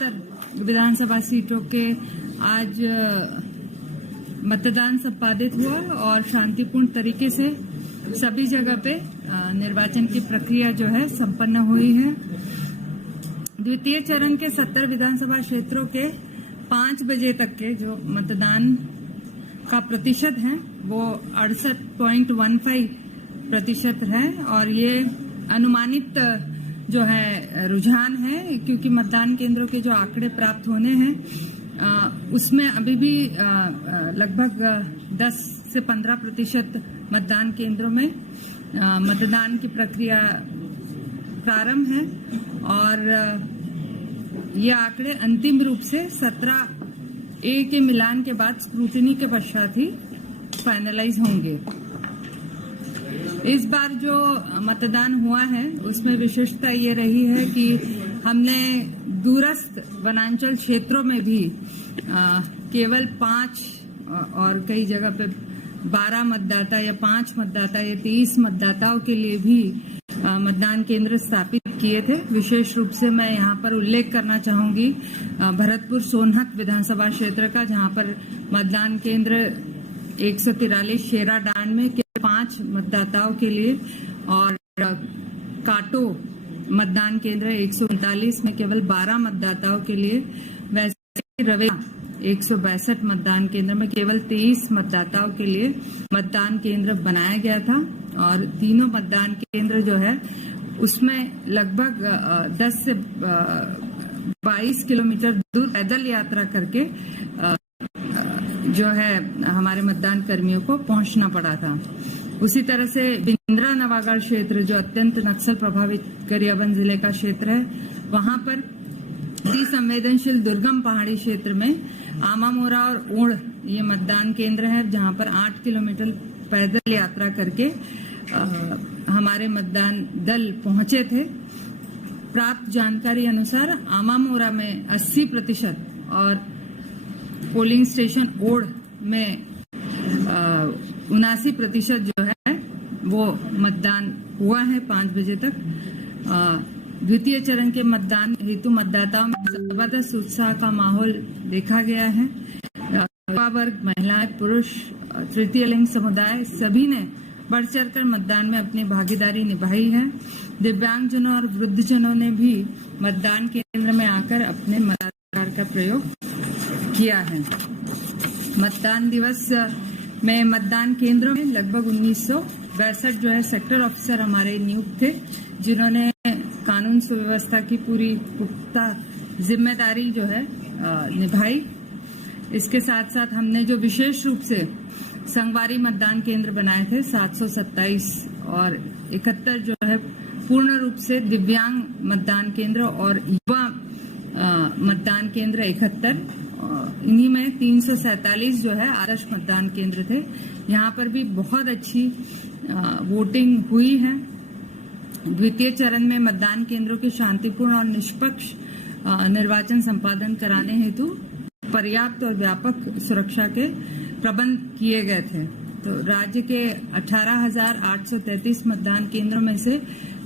70 विधानसभा सीटों के आज मतदान संपादित हुआ और शांतिपूर्ण तरीके से सभी जगह पे निर्वाचन की प्रक्रिया जो है संपन्न हुई है। द्वितीय चरण के 70 विधानसभा क्षेत्रों के 5 बजे तक के जो मतदान का प्रतिशत है वो 68.15% है और ये अनुमानित जो है रुझान है, क्योंकि मतदान केंद्रों के जो आंकड़े प्राप्त होने हैं उसमें अभी भी लगभग 10 से 15% मतदान केंद्रों में मतदान की प्रक्रिया प्रारंभ है और ये आंकड़े अंतिम रूप से 17A के मिलान के बाद स्क्रूटिनी के पश्चात ही फाइनलाइज होंगे। इस बार जो मतदान हुआ है उसमें विशेषता ये रही है कि हमने दूरस्थ वनांचल क्षेत्रों में भी केवल 5 और कई जगह पे 12 मतदाता या 5 मतदाता या 23 मतदाताओं के लिए भी मतदान केंद्र स्थापित किए थे। विशेष रूप से मैं यहाँ पर उल्लेख करना चाहूंगी भरतपुर सोनहत विधानसभा क्षेत्र का, जहाँ पर मतदान केंद्र 143 शेराडांड में केवल 5 मतदाताओं के लिए और काटो मतदान केंद्र 139 में केवल 12 मतदाताओं के लिए, वैसे रवेला 162 मतदान केंद्र में केवल 23 मतदाताओं के लिए मतदान केंद्र बनाया गया था और तीनों मतदान केंद्र जो है उसमें लगभग 10 से 22 किलोमीटर दूर पैदल यात्रा करके जो है हमारे मतदान कर्मियों को पहुंचना पड़ा था। उसी तरह से बिंद्रा नवागढ़ क्षेत्र जो अत्यंत नक्सल प्रभावित गरियाबंद जिले का क्षेत्र है, वहां पर संवेदनशील दुर्गम पहाड़ी क्षेत्र में आमामोरा और ओढ़ ये मतदान केंद्र है, जहां पर 8 किलोमीटर पैदल यात्रा करके हमारे मतदान दल पहुंचे थे। प्राप्त जानकारी अनुसार आमामोरा में 80% और पोलिंग स्टेशन ओढ़ में 79% जो है वो मतदान हुआ है 5 बजे तक। द्वितीय चरण के मतदान हेतु मतदाताओं में जबरदस्त उत्साह का माहौल देखा गया है। युवा वर्ग, महिलाएं, पुरुष, तृतीय लिंग समुदाय सभी ने बढ़ चढ़कर मतदान में अपनी भागीदारी निभाई है। दिव्यांगजनों और वृद्धजनों ने भी मतदान केंद्र में आकर अपने मताधिकार का प्रयोग किया है। मतदान दिवस में मतदान केंद्रों में लगभग 1962 जो है सेक्टर ऑफिसर हमारे नियुक्त थे, जिन्होंने कानून सुव्यवस्था की पूरी पुख्ता जिम्मेदारी जो है निभाई। इसके साथ साथ हमने जो विशेष रूप से संगवारी मतदान केंद्र बनाए थे 727 और 71 जो है पूर्ण रूप से दिव्यांग मतदान केंद्र और युवा मतदान केंद्र 71, इन्हीं में 347 जो है आदर्श मतदान केंद्र थे। यहाँ पर भी बहुत अच्छी वोटिंग हुई है। द्वितीय चरण में मतदान केंद्रों के शांतिपूर्ण और निष्पक्ष निर्वाचन संपादन कराने हेतु पर्याप्त और व्यापक सुरक्षा के प्रबंध किए गए थे। तो राज्य के 18,833 मतदान केंद्रों में से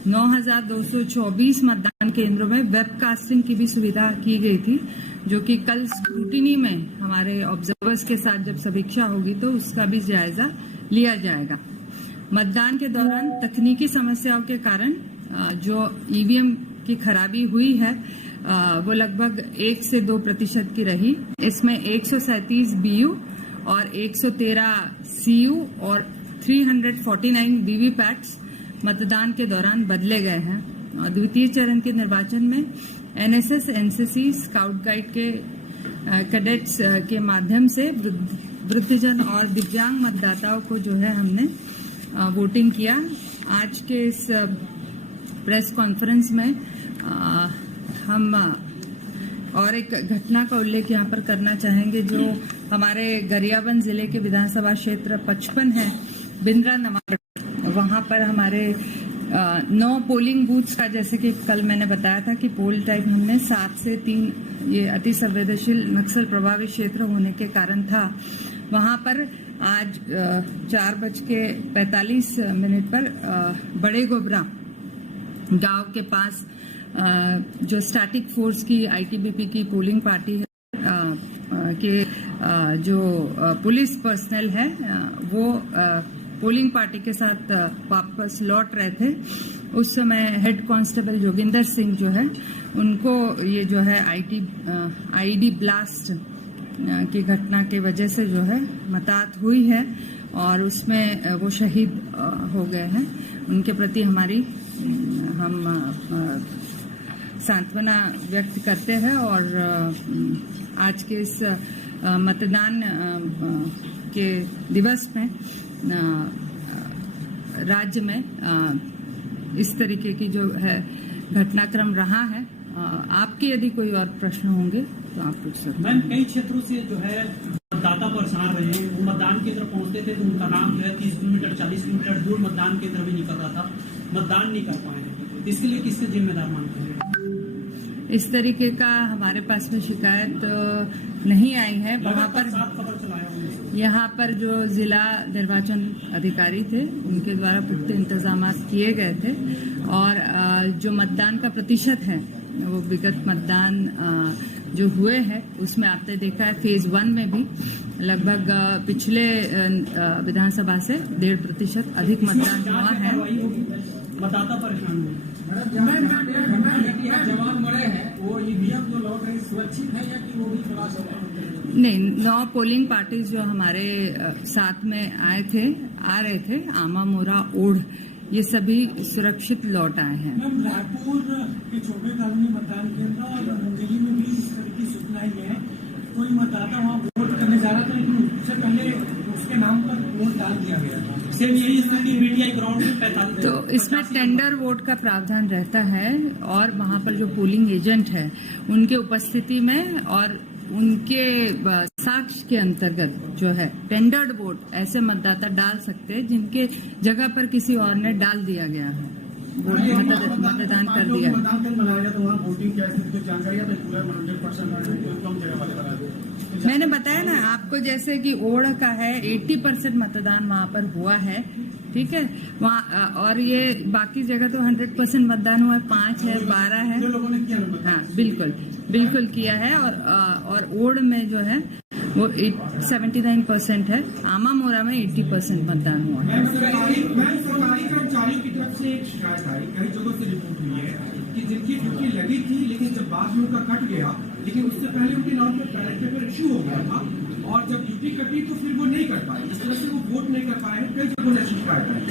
9,224 मतदान केंद्रों में वेबकास्टिंग की भी सुविधा की गई थी, जो कि कल स्क्रूटिनी में हमारे ऑब्जर्वर्स के साथ जब समीक्षा होगी तो उसका भी जायजा लिया जाएगा। मतदान के दौरान तकनीकी समस्याओं के कारण जो ईवीएम की खराबी हुई है वो लगभग 1 से 2% की रही। इसमें 137 बीयू और 113 सीयू और 349 वीवीपैट्स मतदान के दौरान बदले गए हैं। द्वितीय चरण के निर्वाचन में एनएसएस, एनसीसी, स्काउट गाइड के कैडेट्स के माध्यम से वृद्धजन और दिव्यांग मतदाताओं को जो है हमने वोटिंग किया। आज के इस प्रेस कॉन्फ्रेंस में हम और एक घटना का उल्लेख यहाँ पर करना चाहेंगे, जो हमारे गरियाबंद जिले के विधानसभा क्षेत्र 55 है, बिंद्रा नवागढ़। वहाँ पर हमारे 9 पोलिंग बूथ्स का, जैसे कि कल मैंने बताया था कि पोल टाइम हमने 7 से 3 ये अति संवेदनशील नक्सल प्रभावित क्षेत्र होने के कारण था। वहाँ पर आज 4:45 पर बड़े गोबरा गांव के पास जो स्टैटिक फोर्स की आईटीबीपी की पोलिंग पार्टी है जो पुलिस पर्सनल है वो पोलिंग पार्टी के साथ वापस लौट रहे थे। उस समय हेड कांस्टेबल जोगिंदर सिंह जो है उनको ये जो है आईडी ब्लास्ट की घटना के वजह से जो है मौत हुई है और उसमें वो शहीद हो गए हैं। उनके प्रति हम सांत्वना व्यक्त करते हैं और आज के इस मतदान के दिवस में राज्य में इस तरीके की जो है घटनाक्रम रहा है। आपके यदि कोई और प्रश्न होंगे तो आप पूछ सकते हैं। मैम, कई क्षेत्रों से जो है मतदाता परेशान रहे हैं, वो मतदान केंद्र पहुंचते थे तो उनका नाम जो है 30 किलोमीटर 40 किलोमीटर दूर मतदान केंद्र भी निकल रहा था, मतदान नहीं कर पाए। इसके लिए किससे जिम्मेदार मानते हैं? इस तरीके का हमारे पास में शिकायत नहीं आई है। वहाँ पर खबर चलाया यहाँ पर जो जिला निर्वाचन अधिकारी थे उनके द्वारा पुख्ता इंतजाम किए गए थे और जो मतदान का प्रतिशत है वो विगत मतदान जो हुए हैं उसमें आपने देखा है फेज 1 में भी लगभग पिछले विधानसभा से 1.5% अधिक मतदान हुआ है। मतदाता परेशान हुए। जवाब बड़े हैं वो ईवीएम जो लौट रही सुरक्षित है या कि वो भी थोड़ा सा नहीं, 9 पोलिंग पार्टीज जो हमारे साथ में आ रहे थे आमा मोरा ओढ़ ये सभी सुरक्षित लौट आए हैं। मैम, रायपुर के छोटे कॉलोनी मतदान केंद्र और मुंगेली में भी इस तरह की सूचना आई है। कोई मतदाता वहाँ वोट करने जा रहा था लेकिन उससे पहले उसके नाम पर वोट डाल दिया गया था। सेम यही स्थिति बीटीआई ग्राउंड में 45। तो इसमें टेंडर वोट का प्रावधान रहता है और वहाँ पर जो पोलिंग एजेंट है उनके उपस्थिति में और उनके साक्ष्य के अंतर्गत जो है टेंडर्ड वोट ऐसे मतदाता डाल सकते हैं जिनके जगह पर किसी और ने डाल दिया गया है, मतदान कर दिया। मैंने बताया ना आपको जैसे कि ओढ़ का है 80% मतदान वहाँ पर हुआ है, ठीक है। वहाँ और ये बाकी जगह तो 100% मतदान हुआ है, 5 है 12 है। हाँ बिल्कुल किया है और ओढ़ में जो है वो 79% है। आमा मोरा में 80% मतदान हुआ है। सरकारी कर्मचारियों की तरफ से एक शिकायत आई, कई जगहों से रिपोर्ट हुई है कि जिनकी ड्यूटी लगी थी लेकिन जब बाद में उनका कट गया, लेकिन उससे पहले उनके नाम पे बैलेट पेपर इश्यू हो गया था और जब ड्यूटी कटी तो फिर वो नहीं कर पाए, इस तरह से वो वोट नहीं कर पाए। कई जगहों से शिकायत आई,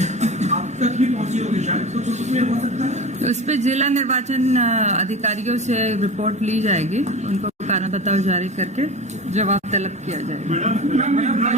आप तक भी पहुंची होगी शायद, तो कुछ उसमें हो सकता है। उस पर जिला निर्वाचन अधिकारियों से रिपोर्ट ली जाएगी, उनको कारण बताओ जारी करके जवाब तलब किया जाएगा।